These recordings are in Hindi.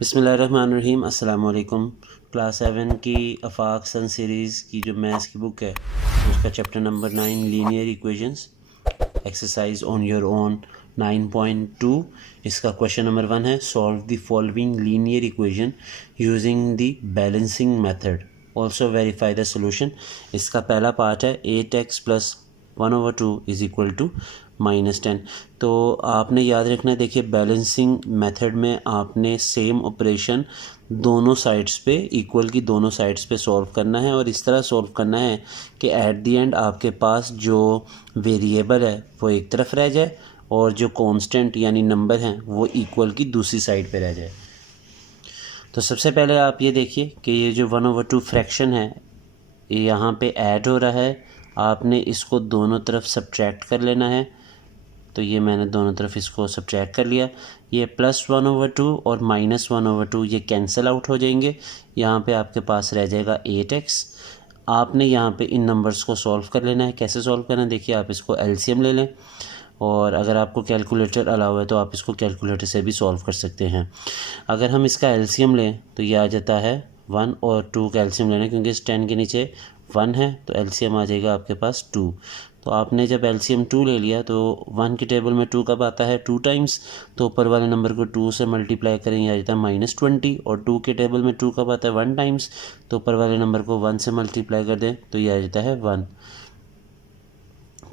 बिस्मिल्लाहिर्रहमानिर्रहीम अस्सलाम वालेकुम। क्लास 7 की आफाक सन सीरीज़ की जो मैथ्स की बुक है उसका chapter number 9 linear equations exercise on your own 9.2। इसका क्वेश्चन नंबर 1 है solve the following linear equation using the balancing method, also verify the solution. इसका पहला पार्ट है 8x plus 1/2 is equal to -10। तो आपने याद रखना है, देखिए बैलेंसिंग मेथड में आपने सेम ऑपरेशन दोनों साइड्स पे इक्वल की दोनों साइड्स पे सॉल्व करना है और इस तरह सॉल्व करना है कि एट दी एंड आपके पास जो वेरिएबल है वो एक तरफ रह जाए और जो कांस्टेंट यानी नंबर हैं वो इक्वल की दूसरी साइड पे रह जाए। तो सबसे पहले आप ये देखिए कि ये जो 1/2 फ्रैक्शन है ये यहाँ पे ऐड हो रहा है, आपने इसको दोनों तरफ सब्ट्रैक्ट कर लेना है। तो ये मैंने दोनों तरफ इसको सब्ट्रैक्ट कर लिया। ये +1/2 और -1/2 ये कैंसिल आउट हो जाएंगे। यहाँ पे आपके पास रह जाएगा 8x। आपने यहाँ पे इन नंबर्स को सॉल्व कर लेना है। कैसे सॉल्व करना है, देखिए आप इसको एलसीएम ले लें और अगर आपको कैलकुलेटर अलाउ है तो आप इसको कैलकुलेटर से भी सॉल्व कर सकते हैं। अगर हम इसका एलसीएम लें तो ये आ जाता है 1 और 2 का एलसीएम लेना, क्योंकि इस 10 के नीचे 1 है तो एलसीएम आ जाएगा आपके पास 2। तो आपने जब एलसीएम 2 ले लिया तो 1 की टेबल में 2 कब आता है 2 टाइम्स, तो ऊपर वाले नंबर को 2 से मल्टीप्लाई करें आ जाता है -20। और 2 के टेबल में 2 कब आता है 1 टाइम्स, तो ऊपर वाले नंबर को 1 से मल्टीप्लाई कर दें तो ये आ जाता है 1।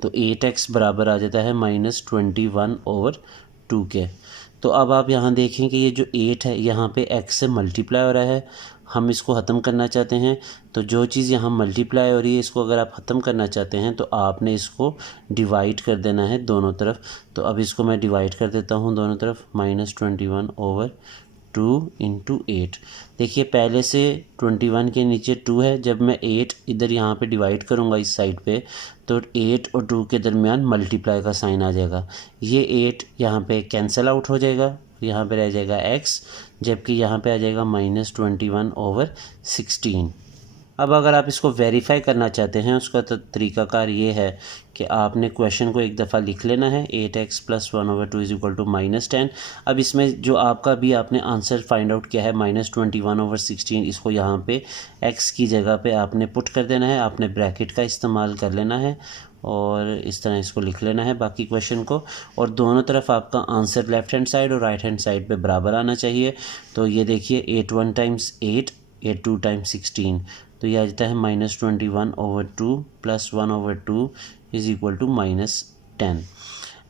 तो 8x बराबर आ जाता है -21/2 के। तो अब आप यहाँ देखें कि ये जो 8 है यहाँ पे x से मल्टीप्लाई हो रहा है, हम इसको ख़त्म करना चाहते हैं। तो जो चीज़ यहाँ मल्टीप्लाई हो रही है इसको अगर आप ख़त्म करना चाहते हैं तो आपने इसको डिवाइड कर देना है दोनों तरफ। तो अब इसको मैं डिवाइड कर देता हूँ दोनों तरफ, -21/2 × 8। देखिए पहले से 21 के नीचे 2 है, जब मैं 8 इधर यहाँ पे डिवाइड करूँगा इस साइड पे तो 8 और 2 के दरमियान मल्टीप्लाई का साइन आ जाएगा। ये 8 यहाँ पे कैंसिल आउट हो जाएगा, यहाँ पे रह जाएगा x, जबकि यहाँ पे आ जाएगा -21/16। अब अगर आप इसको वेरीफाई करना चाहते हैं उसका तरीकाकार ये है कि आपने क्वेश्चन को एक दफ़ा लिख लेना है 8x plus 1/2 is equal to -10। अब इसमें जो आपका भी आपने आंसर फाइंड आउट किया है -21/16, इसको यहाँ पे x की जगह पे आपने पुट कर देना है, आपने ब्रैकेट का इस्तेमाल कर लेना है और इस तरह इसको लिख लेना है बाकी क्वेश्चन को। और दोनों तरफ आपका आंसर लेफ़्ट हैंड साइड और राइट हैंड साइड पे बराबर आना चाहिए। तो ये देखिए 8 1 टाइम्स 8, 8 2 टाइम्स 16, तो ये आ जाता है -21/2 प्लस 1/2 इज इक्वल टू -10।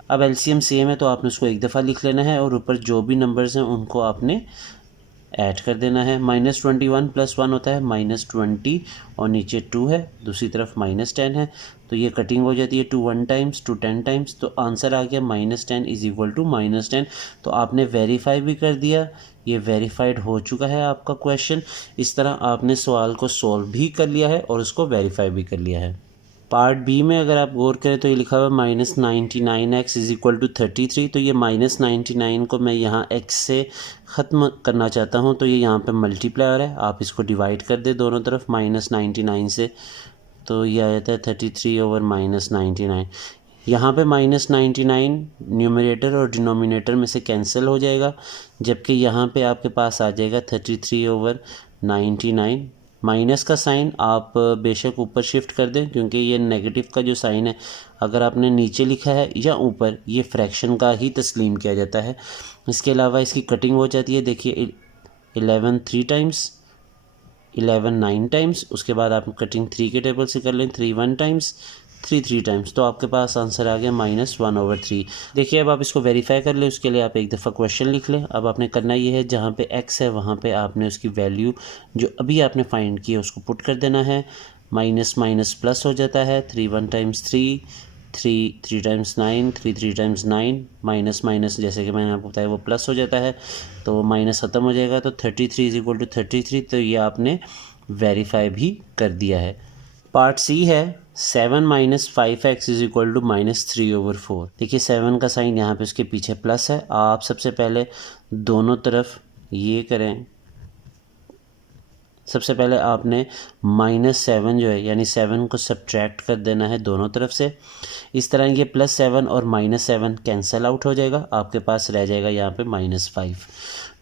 अब एलसीएम सेम है तो आपने उसको एक दफ़ा लिख लेना है और ऊपर जो भी नंबर्स हैं उनको आपने ऐड कर देना है। -21 प्लस 1 होता है -20 और नीचे 2 है, दूसरी तरफ -10 है, तो ये कटिंग हो जाती है 2 1 टाइम्स 2 10 टाइम्स, तो आंसर आ गया -10 इज इक्वल टू -10। तो आपने वेरीफाई भी कर दिया, ये वेरीफाइड हो चुका है आपका क्वेश्चन। इस तरह आपने सवाल को सॉल्व भी कर लिया है और उसको वेरीफाई भी कर लिया है। पार्ट बी में अगर आप गौर करें तो ये लिखा हुआ -99x इज इक्वल टू 33। तो ये -99 को मैं यहाँ x से ख़त्म करना चाहता हूँ, तो ये यहाँ पे मल्टीप्लाई हो रहा है, आप इसको डिवाइड कर दे दोनों तरफ -99 से, तो ये आ जाता है 33/-99। यहाँ पे -99 न्यूमरेटर और डिनोमिनेटर में से कैंसिल हो जाएगा, जबकि यहाँ पे आपके पास आ जाएगा 33/99। माइनस का साइन आप बेशक ऊपर शिफ्ट कर दें, क्योंकि ये नेगेटिव का जो साइन है अगर आपने नीचे लिखा है या ऊपर, ये फ्रैक्शन का ही तस्लीम किया जाता है। इसके अलावा इसकी कटिंग हो जाती है, देखिए 11 3 टाइम्स, 11 9 टाइम्स, उसके बाद आप कटिंग 3 के टेबल से कर लें, 3 1 टाइम्स, 3 3 टाइम्स, तो आपके पास आंसर आ गया -1/3। देखिए अब आप इसको वेरीफाई कर लें, उसके लिए आप एक दफ़ा क्वेश्चन लिख लें। अब आपने करना ये है, जहाँ पे x है वहाँ पे आपने उसकी वैल्यू जो अभी आपने फाइंड की है उसको पुट कर देना है। माइनस माइनस प्लस हो जाता है, 3 1 times 3, 3 3 times 9, 3 3 times 9, minus minus जैसे कि मैंने आपको बताया वो प्लस हो जाता है, तो माइनस ख़त्म हो जाएगा, तो 33 इज इक्वल टू 33। तो ये आपने वेरीफाई भी कर दिया है। पार्ट सी है 7 - 5x इज इक्वल टू -3/4। देखिए 7 का साइन यहाँ पे उसके पीछे प्लस है। आप सबसे पहले दोनों तरफ ये करें सबसे पहले आपने -7 जो है यानी 7 को सब्ट्रैक्ट कर देना है दोनों तरफ से। इस तरह ये +7 और -7 कैंसिल आउट हो जाएगा, आपके पास रह जाएगा यहाँ पे -5।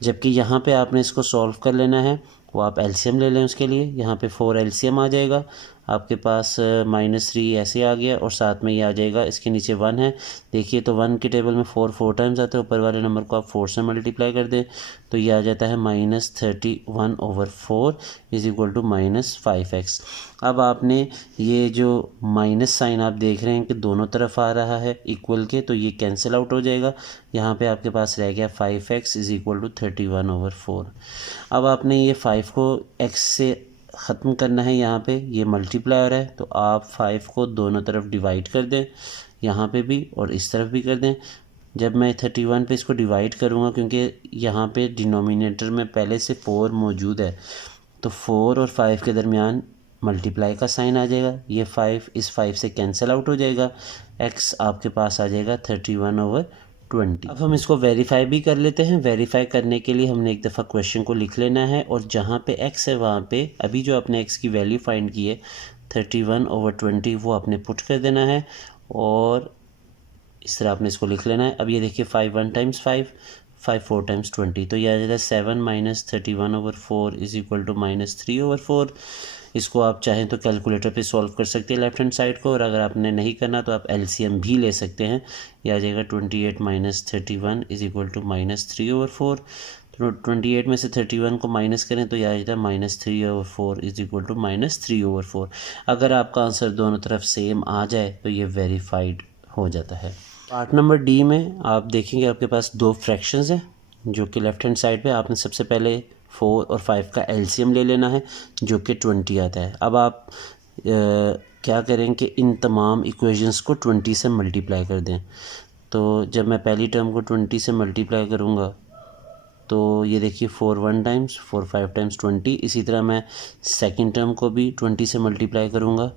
जबकि यहाँ पे आपने इसको सॉल्व कर लेना है, वो आप एलसीएम ले लें उसके लिए। यहाँ पे 4 एलसीएम आ जाएगा आपके पास, -3 ऐसे आ गया और साथ में ये आ जाएगा, इसके नीचे 1 है। देखिए तो 1 की टेबल में 4 टाइम्स आता है, ऊपर वाले नंबर को आप 4 से मल्टीप्लाई कर दें तो ये आ जाता है -31/4 इज इक्वल टू -5x। अब आपने ये जो माइनस साइन आप देख रहे हैं कि दोनों तरफ आ रहा है इक्वल के, तो ये कैंसिल आउट हो जाएगा। यहाँ पे आपके पास रह गया 5x इज इक्वल टू 31/4। अब आपने ये 5 को x से ख़त्म करना है, यहाँ पे ये मल्टीप्लायर है तो आप 5 को दोनों तरफ डिवाइड कर दें, यहाँ पे भी और इस तरफ भी कर दें। जब मैं 31 पे इसको डिवाइड करूँगा, क्योंकि यहाँ पे डिनोमिनेटर में पहले से 4 मौजूद है, तो 4 और 5 के दरमियान मल्टीप्लाई का साइन आ जाएगा। ये 5 इस 5 से कैंसिल आउट हो जाएगा, x आपके पास आ जाएगा 31/20। अब हम इसको वेरीफाई भी कर लेते हैं। वेरीफाई करने के लिए हमने एक दफ़ा क्वेश्चन को लिख लेना है और जहाँ पे x है वहाँ पे अभी जो आपने x की वैल्यू फाइंड की है 31/20 वो आपने पुट कर देना है और इस तरह आपने इसको लिख लेना है। अब ये देखिए 5 1 टाइम्स 5, 5 4 टाइम्स 20, तो यह आ जाता है 7 - 31/4 इज इक्वल टू -3/4। इसको आप चाहें तो कैलकुलेटर पे सॉल्व कर सकते हैं लेफ्ट हैंड साइड को, और अगर आपने नहीं करना तो आप एलसीएम भी ले सकते हैं। यह आ जाएगा 28 - 31 इज इक्वल टू -3/4। तो 28 में से 31 को माइनस करें तो यह आ जाता है -3/4 इज इक्वल टू -3/4। अगर आपका आंसर दोनों तरफ सेम आ जाए तो ये वेरीफाइड हो जाता है। पार्ट नंबर डी में आप देखेंगे आपके पास 2 फ्रैक्शंस हैं जो कि लेफ्ट हैंड साइड पे आपने सबसे पहले 4 और 5 का एलसीएम ले लेना है जो कि 20 आता है। अब आप क्या करें कि इन तमाम इक्वेशंस को 20 से मल्टीप्लाई कर दें। तो जब मैं पहली टर्म को 20 से मल्टीप्लाई करूँगा तो ये देखिए 4 1 टाइम्स 4 5 टाइम्स 20। इसी तरह मैं सेकंड टर्म को भी 20 से मल्टीप्लाई करूँगा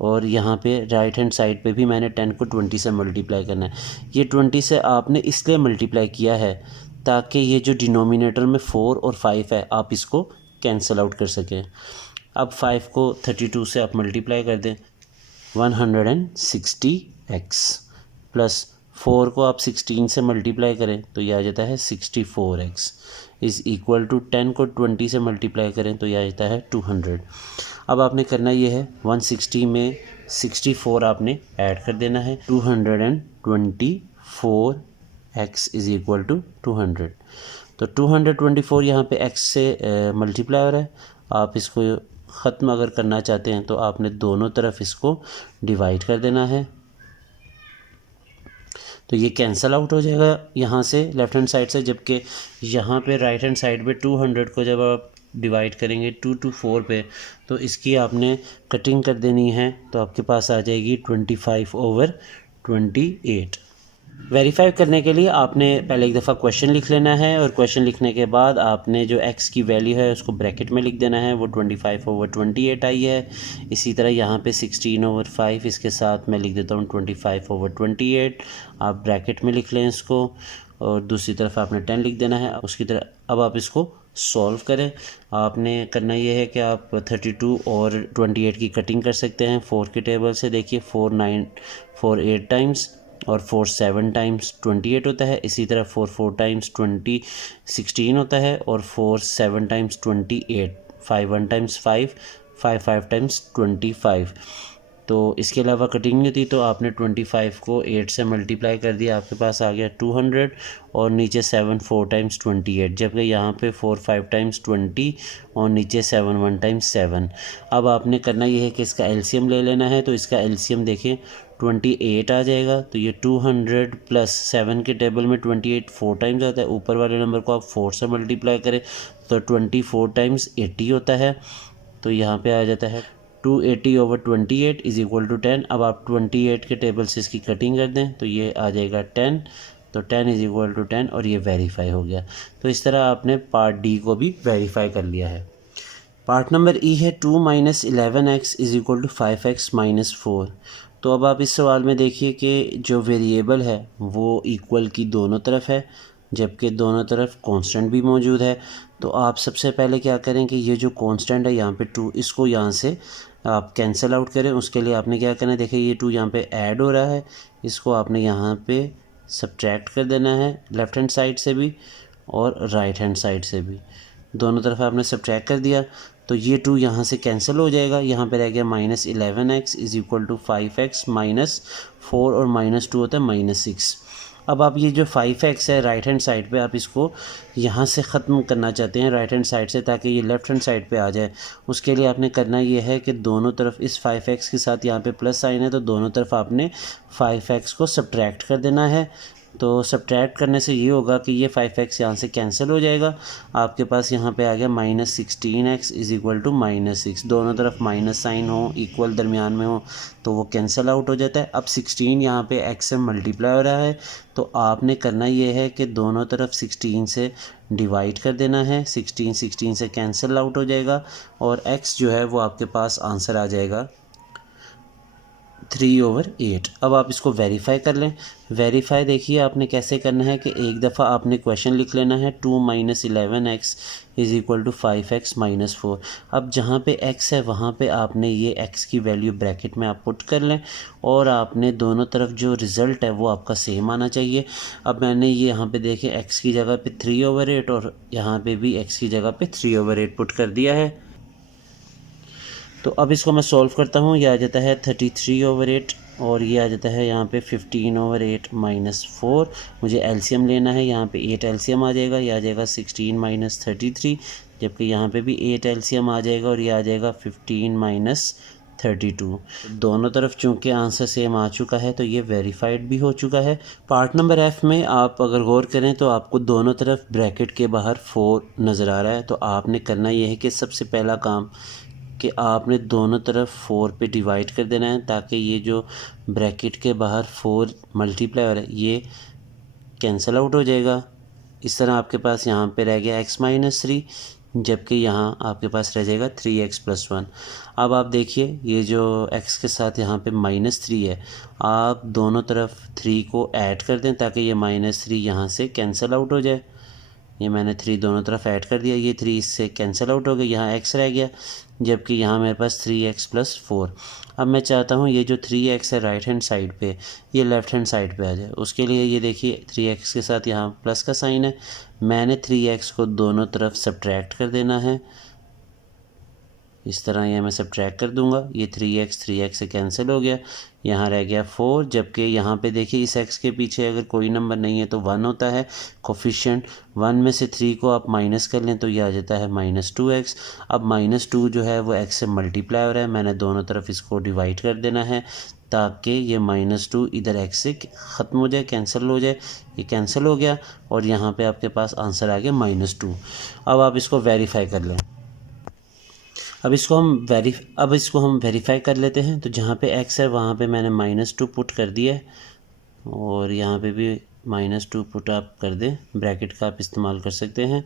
और यहाँ पे राइट हैंड साइड पे भी मैंने 10 को 20 से मल्टीप्लाई करना है। ये 20 से आपने इसलिए मल्टीप्लाई किया है ताकि ये जो डिनोमिनेटर में 4 और 5 है आप इसको कैंसिल आउट कर सकें। अब 5 को 32 से आप मल्टीप्लाई कर दें 160x प्लस 4 को आप 16 से मल्टीप्लाई करें तो यह आ जाता है 64x इज़ इक्वल टू 10 को 20 से मल्टीप्लाई करें तो यह आ जाता है 200। अब आपने करना ये है 160 में 64 आपने ऐड कर देना है, 224x इज़ इक्वल टू 200। तो 224 यहाँ पे x से मल्टीप्लाई हो रहा है। आप इसको ख़त्म अगर करना चाहते हैं तो आपने दोनों तरफ इसको डिवाइड कर देना है, तो ये कैंसिल आउट हो जाएगा यहाँ से लेफ्ट हैंड साइड से। जबकि यहाँ पे राइट हैंड साइड पे 200 को जब आप डिवाइड करेंगे 2 to 4 पे तो इसकी आपने कटिंग कर देनी है, तो आपके पास आ जाएगी 25/28। वेरीफाई करने के लिए आपने पहले एक दफ़ा क्वेश्चन लिख लेना है और क्वेश्चन लिखने के बाद आपने जो x की वैल्यू है उसको ब्रैकेट में लिख देना है, वो 25/28 आई है। इसी तरह यहाँ पे 16/5 इसके साथ मैं लिख देता हूँ 25/28, आप ब्रैकेट में लिख लें इसको और दूसरी तरफ आपने 10 लिख देना है उसकी तरह। अब आप इसको सॉल्व करें। आपने करना ये है कि आप 32 और 28 की कटिंग कर सकते हैं 4 की टेबल से। देखिए 4 8 टाइम्स और 4 7 टाइम्स 28 होता है। इसी तरह 4 4 टाइम्स 16 होता है और 4 7 टाइम्स 28, 5 1 टाइम्स 5, 5 5 टाइम्स 25। तो इसके अलावा कटिंग नहीं थी तो आपने 25 को 8 से मल्टीप्लाई कर दिया, आपके पास आ गया 200 और नीचे 7 4 टाइम्स 28, जबकि यहाँ पे 4 5 टाइम्स 20 और नीचे 7 1 टाइम्स 7। अब आपने करना ये है कि इसका एलसीएम ले लेना है, तो इसका एलसीएम देखें 28 आ जाएगा। तो ये 200 प्लस 7 के टेबल में 28 4 टाइम्स आता है, ऊपर वाले नंबर को आप 4 से मल्टीप्लाई करें तो 24 टाइम्स 80 होता है। तो यहाँ पे आ जाता है 280/28 इज इक्वल टू 10। अब आप 28 के टेबल से इसकी कटिंग कर दें तो ये आ जाएगा 10, तो 10 इज इक्वल टू 10 और ये वेरीफाई हो गया। तो इस तरह आपने पार्ट डी को भी वेरीफाई कर लिया है। पार्ट नंबर ई है 2 - 11x is equal to 5x - 4। तो अब आप इस सवाल में देखिए कि जो वेरिएबल है वो इक्वल की दोनों तरफ है, जबकि दोनों तरफ कांस्टेंट भी मौजूद है। तो आप सबसे पहले क्या करें कि ये जो कांस्टेंट है यहाँ पे 2, इसको यहाँ से आप कैंसिल आउट करें। उसके लिए आपने क्या करना है, देखिए ये 2 यहाँ पे ऐड हो रहा है, इसको आपने यहाँ पे सब्ट्रैक्ट कर देना है, लेफ़्ट हैंड साइड से भी और राइट हैंड साइड से भी, दोनों तरफ आपने सब्ट्रैक्ट कर दिया। तो ये 2 यहाँ से कैंसिल हो जाएगा, यहाँ पे रह गया -11x is equal to 5x -4 और -2 होता है -6। अब आप ये जो 5x है राइट हैंड साइड पे, आप इसको यहाँ से ख़त्म करना चाहते हैं राइट हैंड साइड से, ताकि ये लेफ़्ट हैंड साइड पे आ जाए। उसके लिए आपने करना ये है कि दोनों तरफ इस 5x के साथ यहाँ पे प्लस साइन है, तो दोनों तरफ आपने 5x को सब्ट्रैक्ट कर देना है। तो सब्ट्रैक्ट करने से ये होगा कि ये 5x यहाँ से कैंसिल हो जाएगा, आपके पास यहाँ पे आ गया -16x इज़ इक्वल टू -6। दोनों तरफ माइनस साइन हो, इक्वल दरमियान में हो, तो वो कैंसिल आउट हो जाता है। अब 16 यहाँ पे x से मल्टीप्लाई हो रहा है, तो आपने करना ये है कि दोनों तरफ 16 से डिवाइड कर देना है। 16 से कैंसिल आउट हो जाएगा और x जो है वो आपके पास आंसर आ जाएगा 3/8। अब आप इसको वेरीफाई कर लें। वेरीफाई देखिए आपने कैसे करना है कि एक दफ़ा आपने क्वेश्चन लिख लेना है 2 - 11x is equal to 5x -4। अब जहाँ पे x है वहाँ पे आपने ये x की वैल्यू ब्रैकेट में आप पुट कर लें और आपने दोनों तरफ जो रिज़ल्ट है वो आपका सेम आना चाहिए। अब मैंने ये यहाँ पे देखे x की जगह पे 3/8 और यहाँ पे भी x की जगह पे 3/8 पुट कर दिया है। तो अब इसको मैं सॉल्व करता हूँ। ये आ जाता है 33/8 और ये आ जाता है यहाँ पे 15/8 -4। मुझे एलसीएम लेना है, यहाँ पे 8 एलसीएम आ जाएगा, ये आ जाएगा 16 - 33, जबकि यहाँ पे भी 8 एलसीएम आ जाएगा और ये आ जाएगा 15 - 32। दोनों तरफ चूँकि आंसर सेम आ चुका है तो ये वेरीफाइड भी हो चुका है। पार्ट नंबर F में आप अगर गौर करें तो आपको दोनों तरफ ब्रैकेट के बाहर 4 नज़र आ रहा है। तो आपने करना ये है कि सबसे पहला काम कि आपने दोनों तरफ 4 पे डिवाइड कर देना है, ताकि ये जो ब्रैकेट के बाहर 4 मल्टीप्लाई हो रहा है ये कैंसिल आउट हो जाएगा। इस तरह आपके पास यहाँ पे रह गया x - 3, जबकि यहाँ आपके पास रह जाएगा 3x + 1। अब आप देखिए ये जो x के साथ यहाँ पे -3 है, आप दोनों तरफ 3 को ऐड कर दें ताकि ये -3 यहाँ से कैंसिल आउट हो जाए। ये मैंने 3 दोनों तरफ ऐड कर दिया, ये 3 इससे कैंसिल आउट हो गया, यहाँ x रह गया, जबकि यहाँ मेरे पास 3x + 4। अब मैं चाहता हूँ ये जो 3x है राइट हैंड साइड पे, ये लेफ़्ट हैंड साइड पे आ जाए। उसके लिए ये देखिए 3x के साथ यहाँ प्लस का साइन है, मैंने 3x को दोनों तरफ सब्ट्रैक्ट कर देना है। इस तरह ये मैं सब्ट्रैक्ट कर दूंगा, ये 3x से कैंसिल हो गया, यहाँ रह गया 4। जबकि यहाँ पे देखिए इस x के पीछे अगर कोई नंबर नहीं है तो 1 होता है कोफिशिएंट। 1 में से 3 को आप माइनस कर लें तो ये आ जाता है -2x। अब -2 जो है वो x से मल्टीप्लाई हो रहा है, मैंने दोनों तरफ इसको डिवाइड कर देना है ताकि ये -2 इधर x से ख़त्म हो जाए, कैंसिल हो जाए। ये कैंसिल हो गया और यहाँ पे आपके पास आंसर आ गया -2। अब आप इसको वेरीफाई कर लें। अब इसको हम वेरीफाई कर लेते हैं। तो जहाँ पे x है वहाँ पे मैंने -2 पुट कर दिया है और यहाँ पे भी -2 पुट आप कर दें, ब्रैकेट का आप इस्तेमाल कर सकते हैं।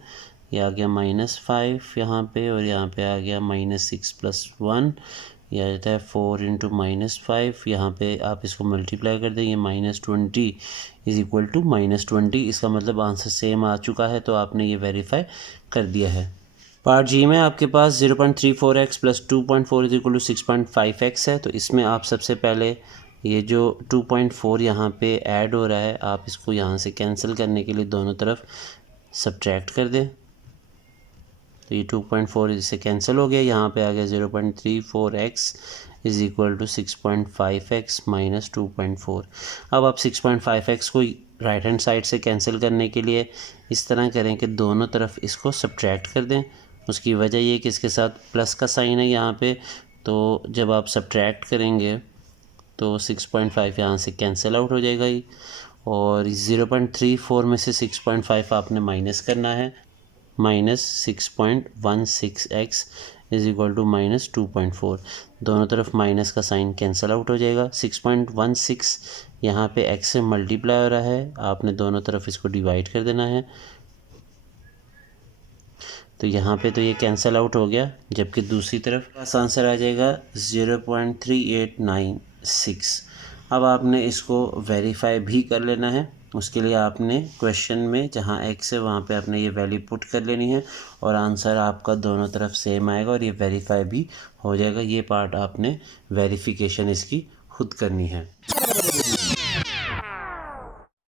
ये आ गया -5 यहाँ पे और यहाँ पे आ गया -6 + 1, ये आ जाता है 4 × -5। यहाँ पे आप इसको मल्टीप्लाई कर दें, ये -20 इज़ इक्वल टू -20। इसका मतलब आंसर सेम आ चुका है, तो आपने ये वेरीफाई कर दिया है। पार्ट जी में आपके पास 0.34x + 2.4 = 6.5x है। तो इसमें आप सबसे पहले ये जो 2.4 यहाँ पे ऐड हो रहा है, आप इसको यहाँ से कैंसिल करने के लिए दोनों तरफ सब्ट्रैक्ट कर दें। तो ये 2.4 इससे कैंसिल हो गया, यहाँ पे आ गया 0.34x is equal to 6.5x - 2.4। अब आप 6.5x को राइट हैंड साइड से कैंसिल करने के लिए इस तरह करें कि दोनों तरफ इसको सब्ट्रैक्ट कर दें। उसकी वजह ये कि इसके साथ प्लस का साइन है यहाँ पे, तो जब आप सब्ट्रैक्ट करेंगे तो 6.5 यहाँ से कैंसिल आउट हो जाएगा ही, और 0.34 में से 6.5 आपने माइनस करना है। -6.16x is equal to -2.4। दोनों तरफ माइनस का साइन कैंसिल आउट हो जाएगा। 6.16 यहाँ पे x से मल्टीप्लाई हो रहा है, आपने दोनों तरफ इसको डिवाइड कर देना है। तो यहाँ पे तो ये कैंसिल आउट हो गया, जबकि दूसरी तरफ आंसर आ जाएगा 0.3896। अब आपने इसको वेरीफाई भी कर लेना है। उसके लिए आपने क्वेश्चन में जहाँ x है वहाँ पे आपने ये वैल्यू पुट कर लेनी है और आंसर आपका दोनों तरफ सेम आएगा और ये वेरीफाई भी हो जाएगा। ये पार्ट आपने वेरिफिकेशन इसकी खुद करनी है।